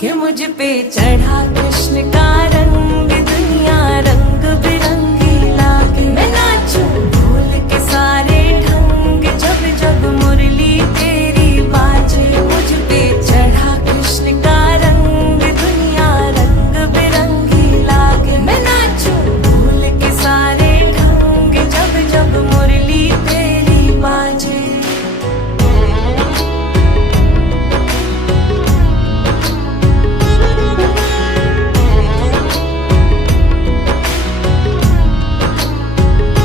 कि मुझ पे चढ़ा कृष्ण का रंग, दुनिया रंग बिरंग